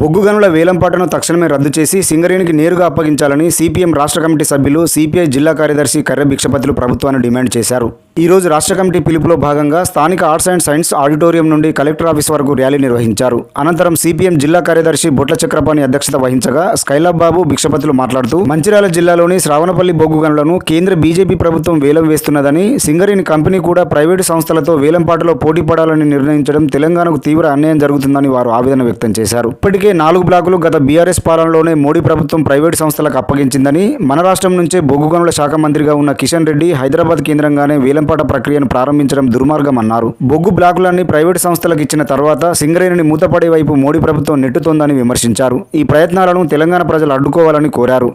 బొగ్గు గనుల వేలంపాటను తక్షణమే రద్దు చేసి సింగరేణికి నేరుగా అప్పగించాలని సిపిఎం రాష్ట్ర కమిటీ సభ్యులు సిపిఐ జిల్లా కార్యదర్శి కర్రె భిక్షపతులు ప్రభుత్వాన్ని డిమాండ్ చేశారు. ఈ రోజు రాష్ట్ర కమిటీ పిలుపులో భాగంగా స్థానిక ఆర్ట్స్ అండ్ సైన్స్ ఆడిటోరియం నుండి కలెక్టర్ ఆఫీస్ వరకు ర్యాలీ నిర్వహించారు. అనంతరం సిపిఎం జిల్లా కార్యదర్శి బొట్ల చక్రపాణి అధ్యక్షత వహించగా స్కైలాబ్ బాబు భిక్షపతులు మాట్లాడుతూ మంచిర్యాల జిల్లాలోని శ్రావణపల్లి బొగ్గు గనులను కేంద్ర బీజేపీ ప్రభుత్వం వేలం వేస్తున్నదని సింగరేణి కంపెనీ కూడా ప్రైవేటు సంస్థలతో వేలంపాటలో పోటీ పడాలని నిర్ణయించడం తెలంగాణకు తీవ్ర అన్యాయం జరుగుతుందని వారు ఆవేదన వ్యక్తం చేశారు. ఇప్పటికే నాలుగు బ్లాకులు గత బీఆర్ఎస్ పాలనలోనే మోడీ ప్రభుత్వం ప్రైవేటు సంస్థలకు అప్పగించిందని మన రాష్ట్రం నుంచే బొగ్గు గనుల శాఖ మంత్రిగా ఉన్న కిషన్ రెడ్డి హైదరాబాద్ కేంద్రంగానే వేలం వేలంపాట ప్రక్రియను ప్రారంభించడం దుర్మార్గమన్నారు. బొగ్గు బ్లాకులన్నీ ప్రైవేటు సంస్థలకు ఇచ్చిన తర్వాత సింగరేణిని మూతపడే వైపు మోడీ ప్రభుత్వం నెట్టుతోందని విమర్శించారు. ఈ ప్రయత్నాలను తెలంగాణ ప్రజలు అడ్డుకోవాలని కోరారు.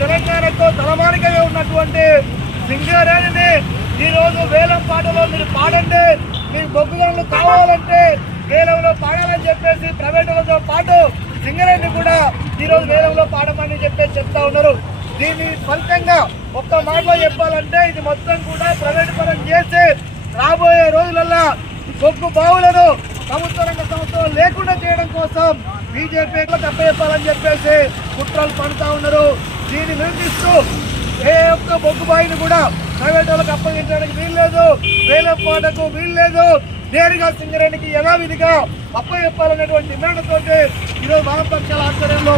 తెలంగాణతో తలమానికగా ఉన్నటువంటి సింగరేణిని ఈరోజు వేలం పాటలో మీరు పాడండి. మీకు బొగ్గు గనులు కావాలంటే వేలంలో పాడాలని చెప్పేసి ప్రైవేటులతో పాటు సింగరేణి కూడా ఈ రోజు వేలంలో పాడమని చెప్పేసి చెప్తా ఉన్నారు. దీని ఫలితంగా ఒక్క మాటలో చెప్పాలంటే ఇది మొత్తం కూడా ప్రైవేట్ పరం చేసి రాబోయే రోజులల్లో బొగ్గు బావులను ప్రభుత్వ రంగ సంస్థలు లేకుండా చేయడం కోసం బీజేపీలో చెప్పాలని చెప్పేసి కుట్రలు పడుతూ ఉన్నారు. దీన్ని నిరూపిస్తూ ఏ ఒక్క బొగ్గు బాయిని కూడా ప్రైవేట్ వాళ్ళకి అప్పగించడానికి వీల్లేదు. వేలపాటకు వీల్లేదు. నేరుగా సింగరేణికి యథావిధిగా అప్పచెప్పాలనేటువంటి డిమాండ్ ఈరోజు వామపక్షాల ఆధ్వర్యంలో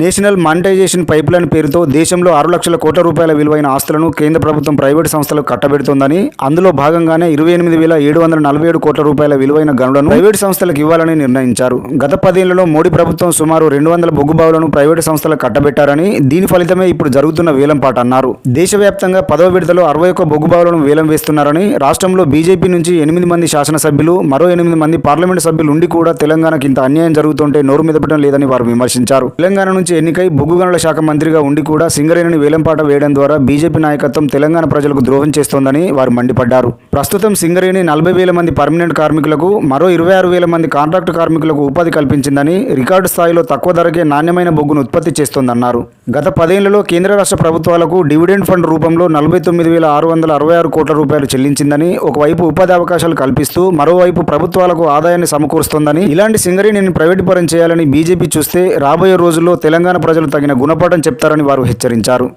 నేషనల్ మానిటైజేషన్ పైప్లైన్ పేరుతో దేశంలో ఆరు లక్షల కోట్ల రూపాయల విలువైన ఆస్తులను కేంద్ర ప్రభుత్వం ప్రైవేటు సంస్థలకు కట్టబెడుతోందని అందులో భాగంగానే ఇరవై ఎనిమిది వేల ఏడు వందల నలభై ఏడు కోట్ల రూపాయల విలువైన గనులను ప్రైవేటు సంస్థలకు ఇవ్వాలని నిర్ణయించారు. గత పదేళ్ళలో మోడీ ప్రభుత్వం సుమారు రెండు వందల బొగ్గు బావులను ప్రైవేటు సంస్థలకు కట్టబెట్టారని దీని ఫలితమే ఇప్పుడు జరుగుతున్న వేలంపాట అన్నారు. దేశవ్యాప్తంగా పదవ విడతలో అరవై ఒక్క బొగ్గు బావులను వేలం వేస్తున్నారని రాష్ట్రంలో బీజేపీ నుంచి ఎనిమిది మంది శాసనసభ్యులు మరో ఎనిమిది మంది పార్లమెంటు సభ్యులు ఉండి కూడా తెలంగాణకి ఇంత అన్యాయం జరుగుతుంటే నోరు మీద చూపడం లేదని వారు విమర్శించారు. తెలంగాణ నుంచి ఎన్నికై బొగ్గు గనుల శాఖ మంత్రిగా ఉండి కూడా సింగరేణిని వేలంపాట వేయడం ద్వారా బీజేపీ నాయకత్వం తెలంగాణ ప్రజలకు ద్రోహం చేస్తోందని వారు మండిపడ్డారు. ప్రస్తుతం సింగరేణి నలభై వేల మంది పర్మనెంట్ కార్మికులకు మరో ఇరవై ఆరు వేల మంది కాంట్రాక్టు కార్మికులకు ఉపాధి కల్పించిందని రికార్డు స్థాయిలో తక్కువ ధరకే నాణ్యమైన బొగ్గును ఉత్పత్తి చేస్తోందన్నారు. గత పదేళ్ళలో కేంద్ర రాష్ట్ర ప్రభుత్వాలకు డివిడెండ్ ఫండ్ రూపంలో నలభై తొమ్మిది వేల ఆరు వందల అరవై ఆరు కోట్ల రూపాయలు చెల్లించిందని ఒకవైపు ఉపాధి అవకాశాలు కల్పిస్తూ మరోవైపు ప్రభుత్వాలకు ఆదాయాన్ని సమకూరుస్తోందని ఇలాంటి సింగరేణిని ప్రైవేటు పరం చేయాలని బీజేపీ చూస్తే రాబోయే రోజుల్లో తెలంగాణ ప్రజలు తగిన గుణపాఠం చెప్తారని వారు హెచ్చరించారు.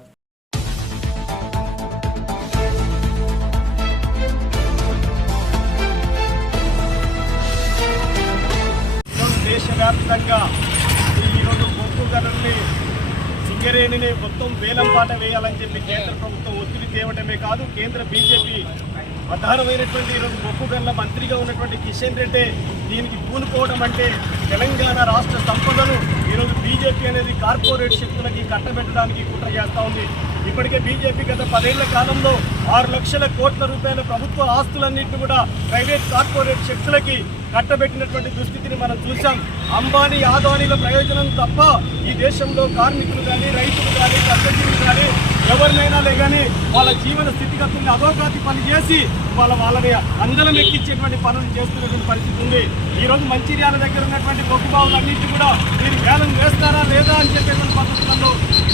దేశవ్యాప్తంగా ఈ ఈరోజు బొగ్గు ధరల్ని సింగరేణిని మొత్తం వేలం పాట వేయాలని చెప్పి కేంద్ర ప్రభుత్వం ఒత్తిడి తేవటమే కాదు కేంద్ర బీజేపీ ప్రధానమైనటువంటి ఈరోజు బొగ్గు గనుల మంత్రిగా ఉన్నటువంటి కిషన్ రెడ్డి దీనికి పూనుకోవడం అంటే తెలంగాణ రాష్ట్ర సంపదను ఈరోజు బీజేపీ అనేది కార్పొరేట్ శక్తులకి కట్టబెట్టడానికి కుట్ర చేస్తూ ఉంది. ఇప్పటికే బీజేపీ గత పదేళ్ళ కాలంలో ఆరు లక్షల కోట్ల రూపాయల ప్రభుత్వ ఆస్తులన్నింటినీ కూడా ప్రైవేట్ కార్పొరేట్ శక్తులకి కట్టబెట్టినటువంటి దుస్థితిని మనం చూసాం అంబానీ ఆదానీల ప్రయోజనం తప్ప ఈ దేశంలో కార్మికులు కానీ రైతులు కానీ కష్టజీవులు కానీ ఎవరినైనా కానీ వాళ్ళ జీవన స్థితిగతుల్ని అధోగతి పని చేసి వాళ్ళ వాళ్ళని అందరం ఎక్కించేటువంటి పనులు చేస్తున్నటువంటి పరిస్థితి ఉంది. ఈ రోజు మంచిర్యాల దగ్గర ఉన్నటువంటి గొప్ప బావులన్నింటి కూడా మీరు వేలం వేస్తారా లేదా అని చెప్పేటువంటి పద్ధతులలో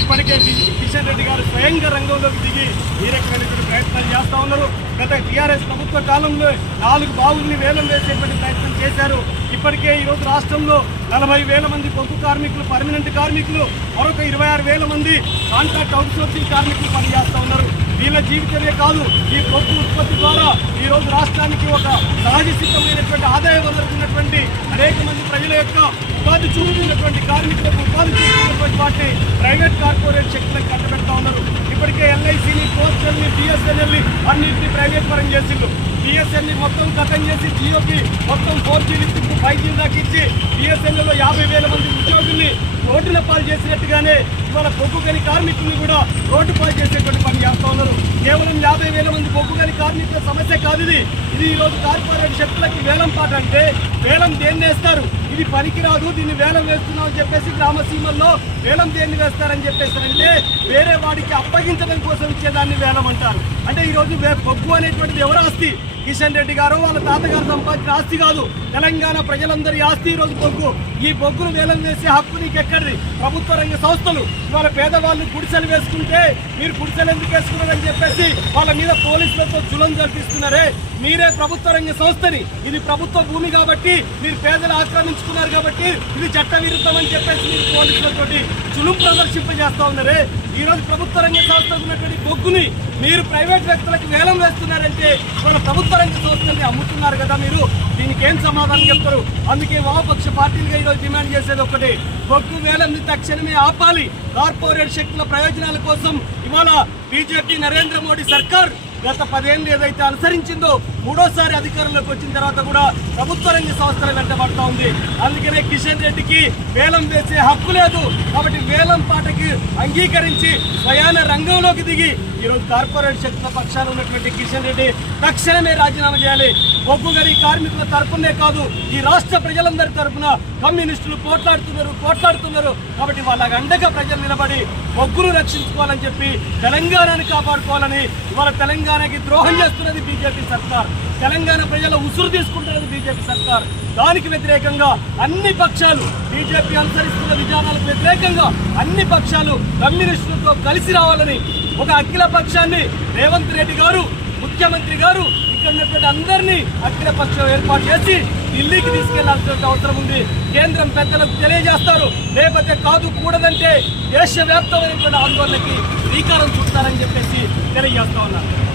ఇప్పటికే కిషన్ రెడ్డి గారు స్వయంగా రంగంలోకి దిగి ఈ రకమైనటువంటి ప్రయత్నాలు చేస్తూ ఉన్నారు. గత టీఆర్ఎస్ ప్రభుత్వ కాలంలో నాలుగు బావుల్ని వేలం వేసేటువంటి ప్రయత్నం చేశారు. ఇప్పటికే ఈరోజు రాష్ట్రంలో నలభై వేల మంది పొగ్గు కార్మికులు పర్మనెంట్ కార్మికులు మరొక ఇరవై ఆరు వేల మంది కాంట్రాక్ట్ అవుట్సోర్సింగ్ కార్మికులు పనిచేస్తూ ఉన్నారు. వీళ్ళ జీవితమే కాదు ఈ బొగ్గు ఉత్పత్తి ద్వారా ఈరోజు రాష్ట్రానికి ఒక సహజ సిద్ధమైనటువంటి ఆదాయ వనరు ఉన్నటువంటి అనేక మంది ప్రజల యొక్క ఉపాధి చూపుతున్నటువంటి కార్మికులకు ఉపాధి చూపుతున్నటువంటి వాటిని ప్రైవేట్ కార్పొరేట్ శక్తులకు కట్టబెడతా ఉన్నారు. ఇప్పటికే ఎల్ఐసిని పోస్టల్ని బిఎస్ఎన్ఎల్ని అన్నింటినీ ప్రైవేట్ పరం చేసిండ్రు. బిఎస్ఎన్ఎల్ మొత్తం కథం చేసి జియోకి మొత్తం four G lift five G దాకా ఇచ్చి బిఎస్ఎన్ఎల్లో యాభై వేల మంది ఉద్యోగుల్ని రోడ్డుల పాలు చేసినట్టుగానే ఇవాళ బొగ్గు గని కార్మికుల్ని కూడా రోడ్డు పాలు చేసేటువంటి పని చేస్తా ఉన్నారు. కేవలం యాభై వేల మంది బొగ్గు గని కార్మికుల సమస్య కాదు ఇది. ఇది ఈ రోజు కార్పొరేట్ శక్తులకి వేలం పాట అంటే వేలం దేన్ని వేస్తారు? ఇది పనికిరాదు దీన్ని వేలం వేస్తున్నాం అని చెప్పేసి గ్రామ సీమల్లో వేలం దేన్ని వేస్తారని చెప్పేసారంటే వేరే వాడికి అప్పగించడం కోసం ఇచ్చేదాన్ని వేలం అంటారు. అంటే ఈ రోజు బొగ్గు అనేటువంటిది ఎవరు ఆస్తి? కిషన్ రెడ్డి గారు వాళ్ళ తాతగారు సంపాదించిన ఆస్తి కాదు. తెలంగాణ ప్రజలందరి ఆస్తి ఈ రోజు బొగ్గు. ఈ బొగ్గును వేలం వేసే హక్కు నీకు ఎక్కడిది ప్రభుత్వ రంగ సంస్థలు. ఇవాళ పేదవాళ్ళు గుడిసెలు వేసుకుంటే మీరు గుడిసెలు ఎందుకు వేసుకున్నారని చెప్పేసి వాళ్ళ మీద పోలీసులతో జులం జరిపిస్తున్నారే. మీరే ప్రభుత్వ రంగ సంస్థని. ఇది ప్రభుత్వ భూమి కాబట్టి మీరు పేదలు ఆక్రమించుకున్నారు కాబట్టి ఇది చట్టవిరుద్ధం అని చెప్పేసి మీరు పోలీసులతోటి చులుం ప్రదర్శింపజేస్తా ఉన్నారే. ఈ రోజు ప్రభుత్వ రంగ సంస్థకు ఉన్నటువంటి బొగ్గుని మీరు ప్రైవేట్ వ్యక్తులకు వేలం వేస్తున్నారంటే మన ప్రభుత్వ ఆరెంజ్ సంస్థల్ని అమ్ముతున్నారు కదా మీరు దీనికి ఏం సమాధానం చెప్తారు? అందుకే వామపక్ష పార్టీలుగా ఈరోజు డిమాండ్ చేసేది ఒకటి. బొగ్గు వేలంని తక్షణమే ఆపాలి. కార్పొరేట్ శక్తుల ప్రయోజనాల కోసం ఇవాళ బీజేపీ నరేంద్ర మోడీ సర్కార్ గత పదేళ్ళు ఏదైతే అనుసరించిందో మూడోసారి అధికారంలోకి వచ్చిన తర్వాత కూడా ప్రభుత్వ రంగ సంస్థల వెంటబడతా ఉంది. అందుకనే కిషన్ రెడ్డికి వేలం వేసే హక్కు లేదు. కాబట్టి వేలం పాటకి అంగీకరించి స్వయాన రంగంలోకి దిగి ఈరోజు కార్పొరేట్ శక్తుల పక్షాన ఉన్నటువంటి కిషన్ రెడ్డి తక్షణమే రాజీనామా చేయాలి. బొగ్గు కార్మికుల తరపునే కాదు ఈ రాష్ట్ర ప్రజలందరి తరపున కమ్యూనిస్టులు పోట్లాడుతున్నారు పోట్లాడుతున్నారు. కాబట్టి వాళ్ళ అండగా ప్రజలు నిలబడి బొగ్గును రక్షించుకోవాలని చెప్పి తెలంగాణను కాపాడుకోవాలని ఇవాళ తెలంగాణకి ద్రోహం చేస్తున్నది బీజేపీ సర్కార్. తెలంగాణ ప్రజల ఉసురు తీసుకుంటున్నది బీజేపీ సర్కార్. దానికి వ్యతిరేకంగా అన్ని పక్షాలు బీజేపీ అనుసరిస్తున్న విధానాలకు వ్యతిరేకంగా అన్ని పక్షాలు కమ్యూనిస్టులతో కలిసి రావాలని ఒక అఖిల పక్షాన్ని రేవంత్ రెడ్డి గారు ముఖ్యమంత్రి గారు ఇక్కడ ఉన్నటువంటి అందరినీ అఖిల పక్షం ఏర్పాటు చేసి ఢిల్లీకి తీసుకెళ్ళాల్సిన అవసరం ఉంది. కేంద్రం పెద్దలకు తెలియజేస్తారు. లేకపోతే కాదు కూడదంటే దేశవ్యాప్తమైనటువంటి ఆందోళనకి శ్రీకారం చుడతారని చెప్పేసి తెలియజేస్తా ఉన్నారు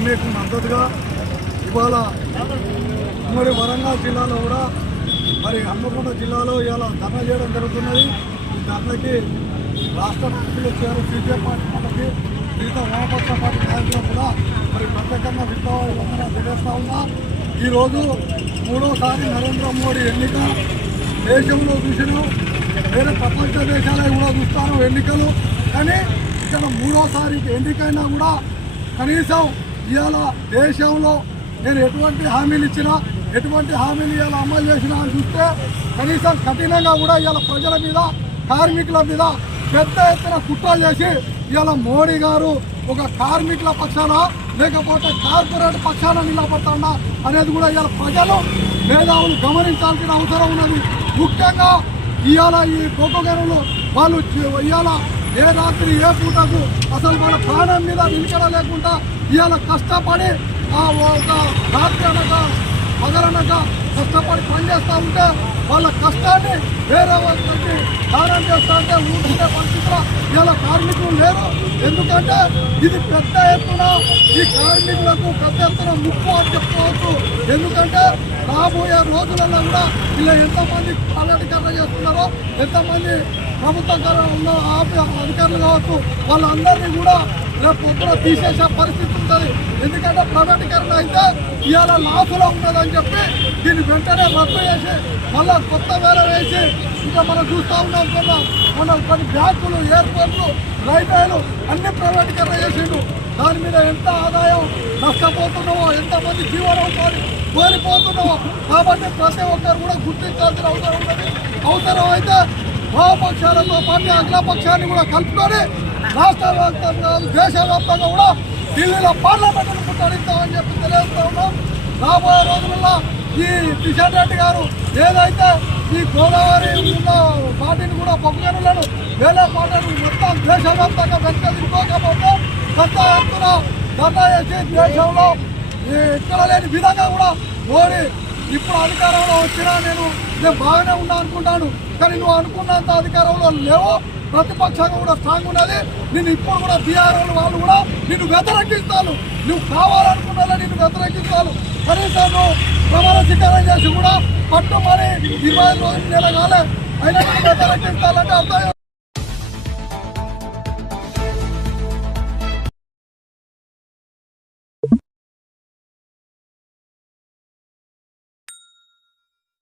సమ్మెకు మద్దతుగా ఇవాళ ఉమ్మడి వరంగల్ జిల్లాలో కూడా మరి హన్మకొండ జిల్లాలో ఇవాళ ధర్నా చేయడం జరుగుతున్నది. ఈ ధర్నకి రాష్ట్ర మంత్రులు వచ్చారు. సీపీఎం పార్టీ మనకి మిగతా వామపక్ష పార్టీ నాయకులు కూడా మరి ప్రత్యేకంగా విప్లవంగా తెలియస్తా ఉన్నా. ఈరోజు మూడోసారి నరేంద్ర మోడీ ఎన్నిక దేశంలో చూసినాం వేరే ప్రపంచ దేశాలే కూడా చూస్తాను ఎన్నికలు. కానీ ఇక్కడ మూడోసారి ఎన్నికైనా కూడా కనీసం ఇవాళ దేశంలో నేను ఎటువంటి హామీలు ఇచ్చినా ఎటువంటి హామీలు ఇవాళ అమలు చేసినా అని చూస్తే కనీసం కఠినంగా కూడా ఇవాళ ప్రజల మీద కార్మికుల మీద పెద్ద ఎత్తున కుట్రలు చేసి ఇవాళ మోడీ గారు ఒక కార్మికుల పక్షాన లేకపోతే కార్పొరేట్ పక్షాన నిలబడతాడా అనేది కూడా ఇవాళ ప్రజలు మేధావులు గమనించాల్సిన అవసరం ఉన్నది. ముఖ్యంగా ఇవాళ ఈ పోకోగనులు వాళ్ళు ఇవాళ ఏ రాత్రి ఏ పూటకు అసలు వాళ్ళ ప్రాణం మీద నిలకడ లేకుండా ఇవాళ కష్టపడి ఆ ఒక రాత్రి అనక పగలనక కష్టపడి పనిచేస్తూ ఉంటే వాళ్ళ కష్టాన్ని వేరే వాళ్ళకి దానం చేస్తా అంటే ఊరుకునే పరిస్థితిలో ఇవాళ కార్మికులు లేరు. ఎందుకంటే ఇది పెద్ద ఎత్తున ఈ కార్మికులకు పెద్ద ఎత్తున ముప్పు అని చెప్పుకోవచ్చు. ఎందుకంటే రాబోయే రోజులలో కూడా ఇలా ఎంతమంది పల్లెటికరణ చేస్తున్నారో ఎంతమంది ప్రభుత్వ ఉన్న అధికారులు కావచ్చు వాళ్ళందరినీ కూడా రేపు పొద్దున తీసేసే పరిస్థితి ఉంటుంది. ఎందుకంటే ప్రైవేటీకరణ అయితే ఇవాళ లాసులో ఉన్నదని చెప్పి దీన్ని వెంటనే రద్దు చేసి మళ్ళా కొత్త వేల వేసి ఇంకా మనం చూస్తూ ఉన్నాం కొన్న మన కొన్ని బ్యాంకులు ఎయిర్పోర్ట్లు రైల్వేలు అన్ని ప్రైవేటీకరణ చేసిండు. దాని మీద ఎంత ఆదాయం నష్టపోతున్నావో ఎంతమంది జీవనోపాధి కోల్పోతున్నావో కాబట్టి ప్రతి ఒక్కరు కూడా గుర్తించాల్సిన అవసరం ఉన్నది. అవసరం అయితే వామపక్షాలతో పాటు అఖిలపక్షాన్ని కూడా కలుపుకొని రాష్ట్ర వ్యాప్తంగా దేశవ్యాప్తంగా కూడా ఢిల్లీలో పార్లమెంట్ ముట్టడిస్తామని చెప్పి తెలియజేస్తా ఉన్నాం. రాబోయే రోజుల్లో ఈ కిషన్ రెడ్డి గారు ఏదైతే ఈ గోదావరి ఉన్న పార్టీని కూడా పొగ్గనులను వేరే పార్టీని మొత్తం దేశవ్యాప్తంగా వెనకదిపోకపోతే పెద్ద ఎత్తున ధర్నా చేసి దేశంలో ఇక్కడ ఎక్కడ లేని విధంగా కూడా మోడీ ఇప్పుడు అధికారంలో వచ్చినా నేను నేను బాగానే ఉన్నా అనుకుంటాను. కానీ నువ్వు అనుకున్నంత అధికారంలో లేవు. ప్రతిపక్షంగా కూడా స్ట్రాంగ్ ఉన్నది. నేను ఇప్పుడు కూడా బీఆర్ వాళ్ళు కూడా నిన్ను వ్యతిరేకిస్తాను నువ్వు కావాలనుకున్నా నిన్ను వ్యతిరేకిస్తాను కనీసం నువ్వు ప్రమాణ స్వీకారం చేసి కూడా పట్టుమని ఇరవై రోజులు నెల కాలే అయినా వ్యతిరేకిస్తానంటే అర్థం